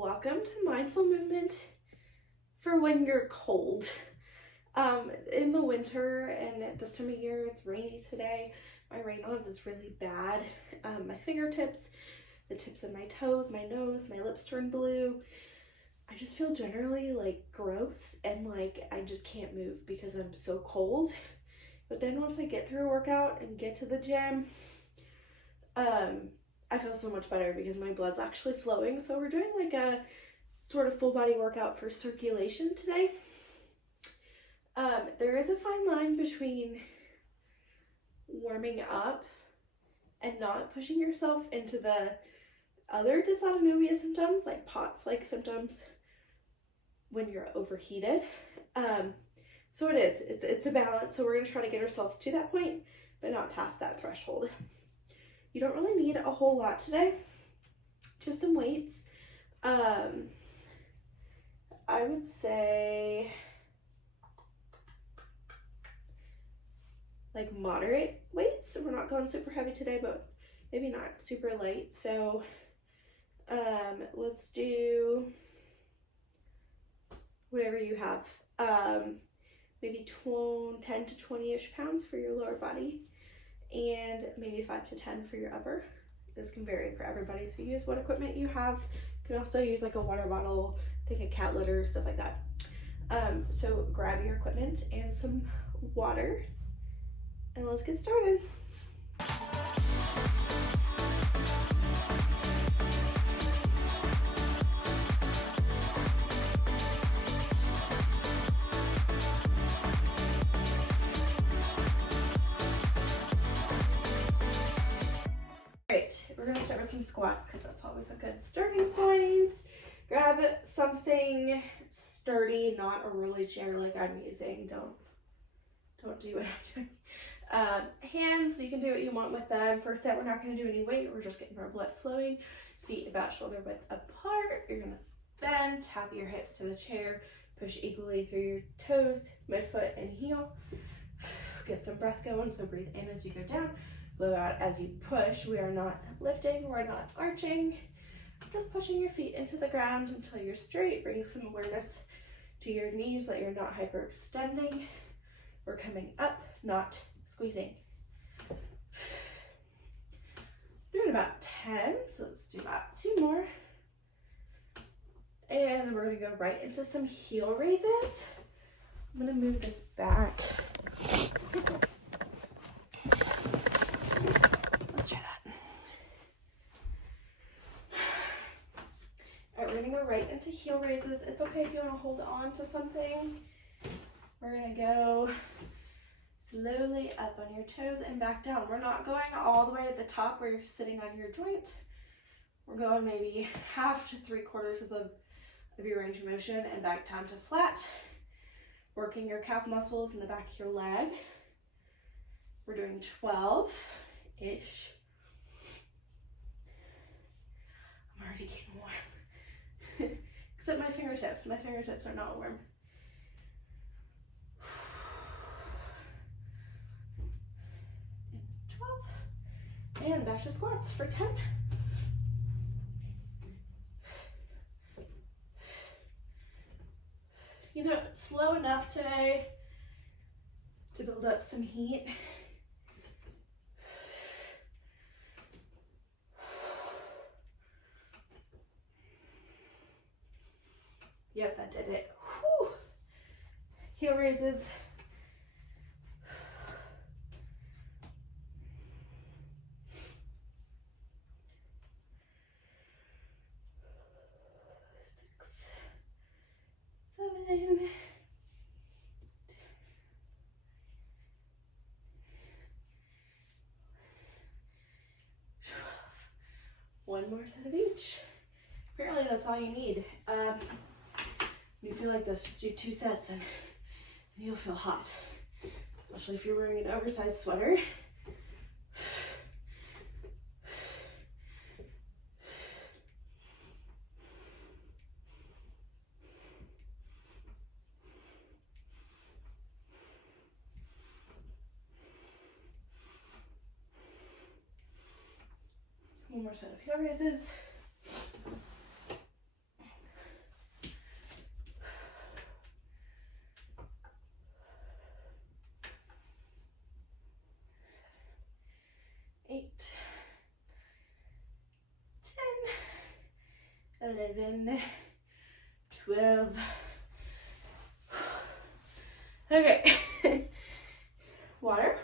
Welcome to Mindful Movement for when you're cold. In the winter and at this time of year, it's rainy today. My Raynaud's is really bad. My fingertips, the tips of my toes, my nose, my lips turn blue. I just feel generally like gross and like I just can't move because I'm so cold. But then once I get through a workout and get to the gym, I feel so much better because my blood's actually flowing. So we're doing like a sort of full body workout for circulation today. There is a fine line between warming up and not pushing yourself into the other dysautonomia symptoms, like POTS-like symptoms when you're overheated. So it's a balance. So we're going to try to get ourselves to that point, but not past that threshold. You don't really need a whole lot today, just some weights. I would say like moderate weights. We're not going super heavy today, but maybe not super light. So let's do whatever you have. Maybe 10 to 20-ish pounds for your lower body, and maybe 5 to 10 for your upper. This can vary for everybody, so use what equipment you have. You can also use like a water bottle, take a cat litter, stuff like that. So grab your equipment and some water, and let's get started. We're gonna start with some squats because that's always a good starting point. Grab something sturdy, not a rolly chair like I'm using. Don't do what I'm doing. Hands, you can do what you want with them. First set, we're not gonna do any weight. We're just getting our blood flowing. Feet about shoulder width apart. You're gonna bend, tap your hips to the chair, push equally through your toes, midfoot, and heel. Get some breath going, so breathe in as you go down. Blow out as you push. We are not lifting, we're not arching. Just pushing your feet into the ground until you're straight. Bring some awareness to your knees that you're not hyperextending. We're coming up, not squeezing. Doing about 10, so let's do about 2 more. And we're gonna go right into some heel raises. I'm gonna move this back. Let's try that. All right, we're gonna go right into heel raises. It's okay if you wanna hold on to something. We're gonna go slowly up on your toes and back down. We're not going all the way to the top where you're sitting on your joint. We're going maybe half to 3/4 of your range of motion and back down to flat. Working your calf muscles in the back of your leg. We're doing 12-ish. I'm already getting warm. Except my fingertips. My fingertips are not warm. And 12. And back to squats for 10. You know, slow enough today to build up some heat. Yep, that did it. Whew. Heel raises. Six, 7. 1 more set of each. Apparently that's all you need. When you feel like this, just do 2 sets and you'll feel hot. Especially if you're wearing an oversized sweater. One more set of heel raises. 11, 12. Okay. Water.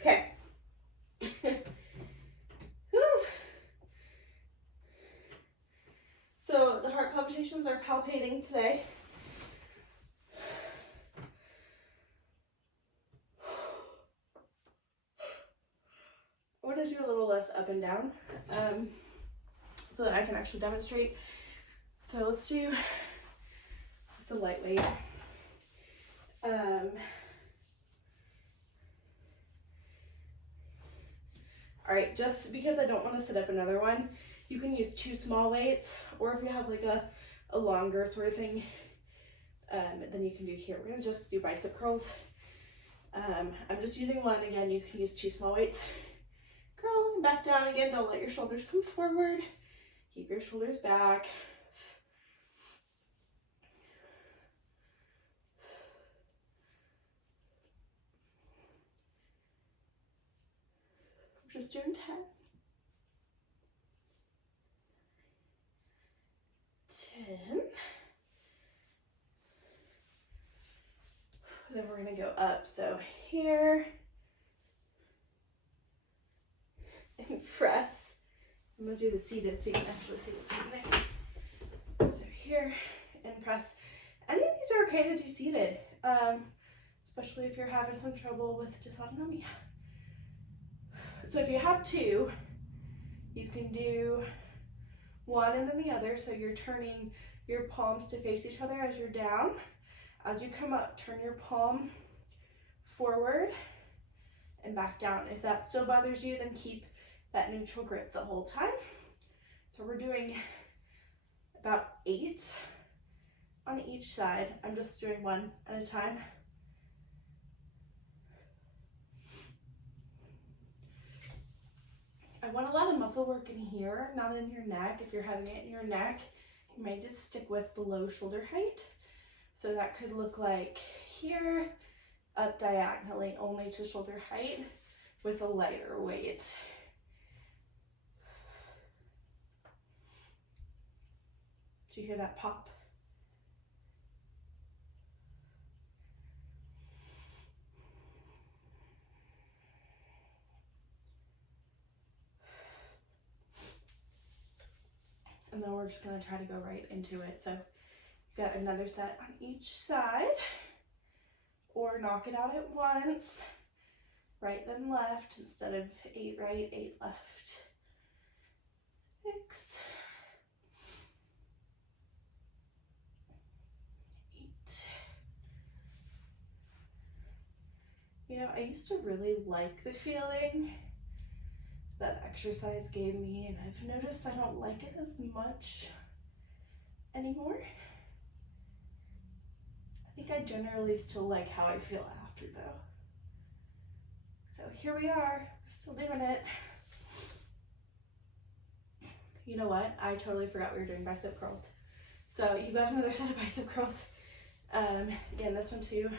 Okay. So the heart palpitations are palpating today. I want to do a little less up and down so that I can actually demonstrate. So let's do the lightweight. All right, just because I don't want to set up another one, you can use 2 small weights, or if you have like a longer sort of thing, then you can do here. We're gonna just do bicep curls. I'm just using one. Again, you can use 2 small weights. Curl back down again. Don't let your shoulders come forward. Keep your shoulders back. We're just doing 10. 10. Then we're gonna go up. So here, and press. I'm gonna do the seated so you can actually see what's happening. So here, and press. Any of these are okay to do seated, especially if you're having some trouble with dysautonomia. So if you have 2, you can do one and then the other. So you're turning your palms to face each other as you're down. As you come up, turn your palm forward and back down. If that still bothers you, then keep that neutral grip the whole time. So we're doing about 8 on each side. I'm just doing one at a time. I want a lot of muscle work in here, not in your neck. If you're having it in your neck, you may just stick with below shoulder height. So that could look like here, up diagonally, only to shoulder height with a lighter weight. Did you hear that pop? And then we're just gonna try to go right into it. So you've got another set on each side, or knock it out at once, right then left, instead of 8 right, 8 left. 6, 8. You know, I used to really like the feeling that exercise gave me, and I've noticed I don't like it as much anymore. I think I generally still like how I feel after though. So here we are, still doing it. You know what? I totally forgot we were doing bicep curls. So you got another set of bicep curls. Again, this one too.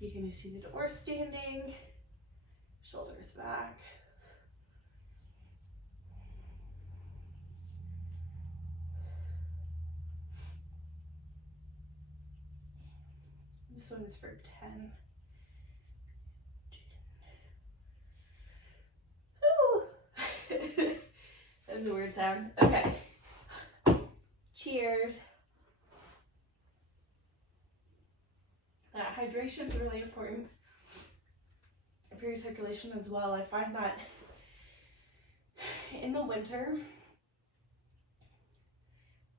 You can do seated or standing. Shoulders back. This one is for 10. Ooh. That's a weird sound. Okay. Cheers. That hydration is really important for your circulation as well. I find that in the winter,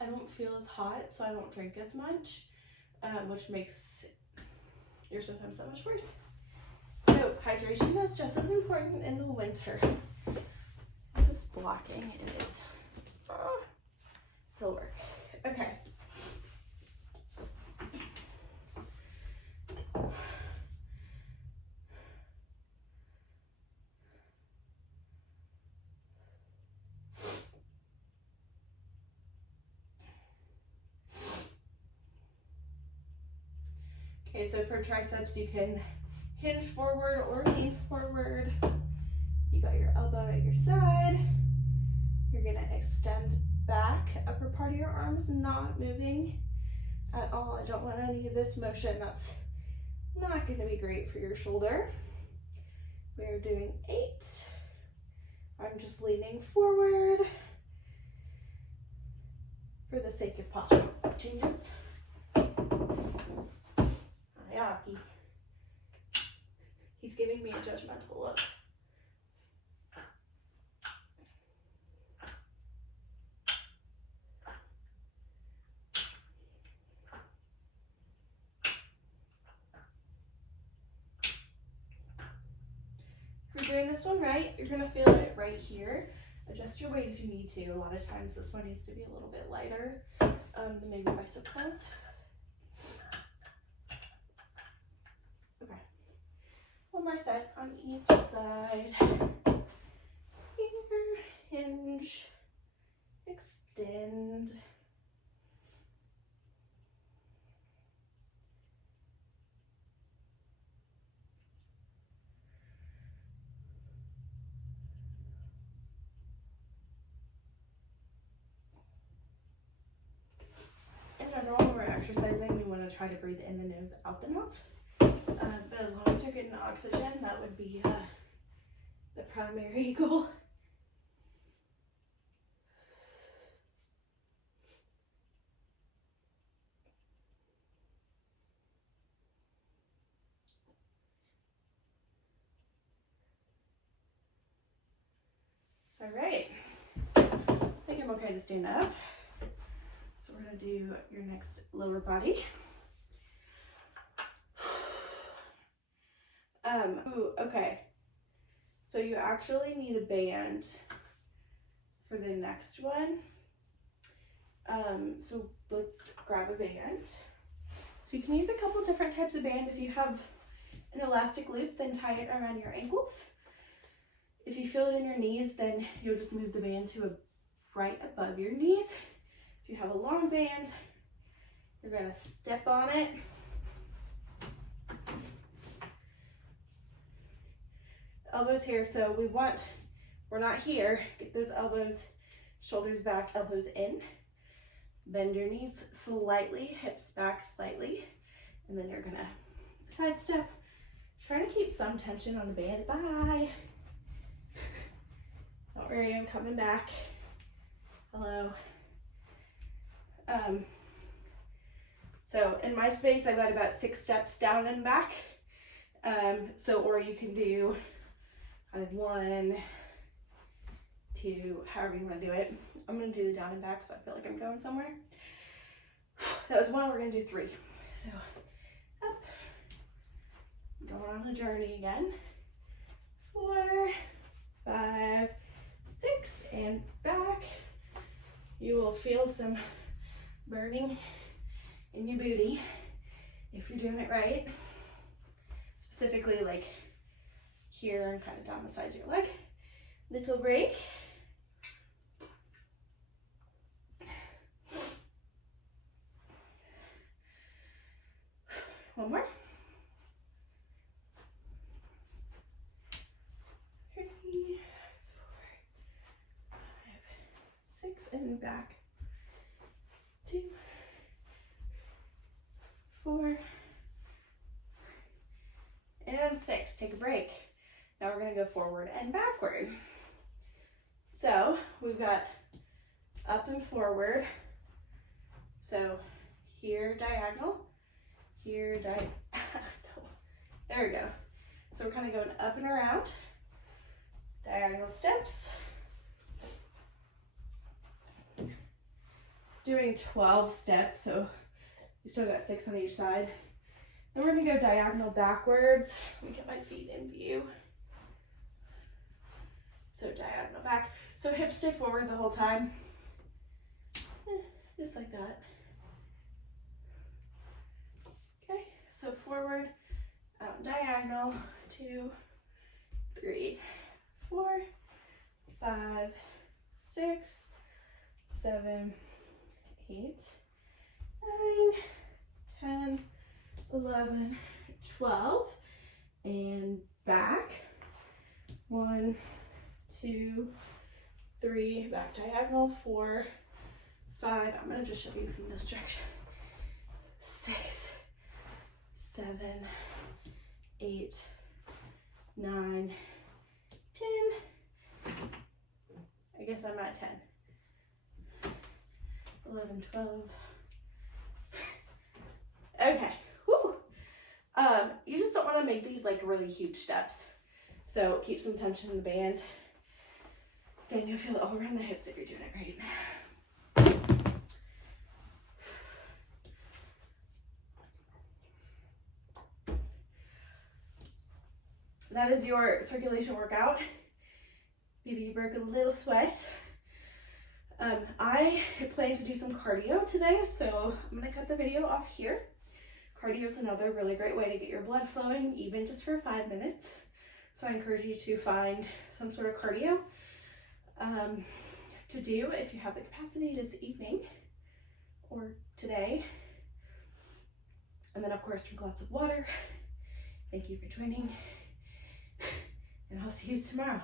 I don't feel as hot, so I don't drink as much, which makes your symptoms that much worse. So hydration is just as important in the winter. This is blocking. It is. It'll work. Okay. Okay, so for triceps, you can hinge forward or lean forward. You got your elbow at your side. You're gonna extend back. Upper part of your arm is not moving at all. I don't want any of this motion. That's not gonna be great for your shoulder. We're doing 8. I'm just leaning forward for the sake of posture changes. Ayaki. He's giving me a judgmental look. If you're doing this one right, you're gonna feel it right here. Adjust your weight if you need to. A lot of times this one needs to be a little bit lighter than maybe bicep curls. Okay. One more set on each side. Here, hinge, extend. In general, when we're exercising, we want to try to breathe in the nose, out the mouth. But as long as you're getting oxygen, that would be the primary goal. All right, I think I'm okay to stand up. So we're gonna do your next lower body. Okay. So you actually need a band for the next one. So let's grab a band. So you can use a couple different types of band. If you have an elastic loop, then tie it around your ankles. If you feel it in your knees, then you'll just move the band to right above your knees. If you have a long band, you're gonna step on it. Elbows here, so we're not here. Get those elbows, shoulders back, elbows in. Bend your knees slightly, hips back slightly, and then you're gonna side step. Try to keep some tension on the band. Bye. Don't worry, I'm coming back. Hello. So in my space, I've got about 6 steps down and back. Or you can do kind of 1, 2, however you want to do it. I'm going to do the down and back so I feel like I'm going somewhere. That was 1, we're going to do 3. So up, going on the journey again. 4, 5, 6, and back. You will feel some burning in your booty if you're doing it right. Specifically like here and kind of down the sides of your leg. Little break. One more. 3, 4, 5, 6, and back. 2, 4, and 6. Take a break. Now we're going to go forward and backward. So we've got up and forward. So here diagonal, here diagonal. There we go. So we're kind of going up and around. Diagonal steps. Doing 12 steps, so you still got 6 on each side. Then we're gonna go diagonal backwards. Let me get my feet in view. So diagonal back. So hips stay forward the whole time. Just like that. Okay, so forward, out diagonal, 2, 3, 4, 5, 6, 7, 8, 9, 10, 11, 12, and back. 1, 2, 3, back diagonal, 4, 5. I'm gonna just show you from this direction. 6, 7, 8, 9, 10. I guess I'm at 10. 11, 12. Okay. Whew. You just don't want to make these like really huge steps. So keep some tension in the band. Then you'll feel it all around the hips if you're doing it right. That is your circulation workout. Maybe you broke a little sweat. I plan to do some cardio today, so I'm gonna cut the video off here. Cardio is another really great way to get your blood flowing, even just for 5 minutes. So I encourage you to find some sort of cardio to do if you have the capacity this evening or today. And then of course, drink lots of water. Thank you for joining, and I'll see you tomorrow.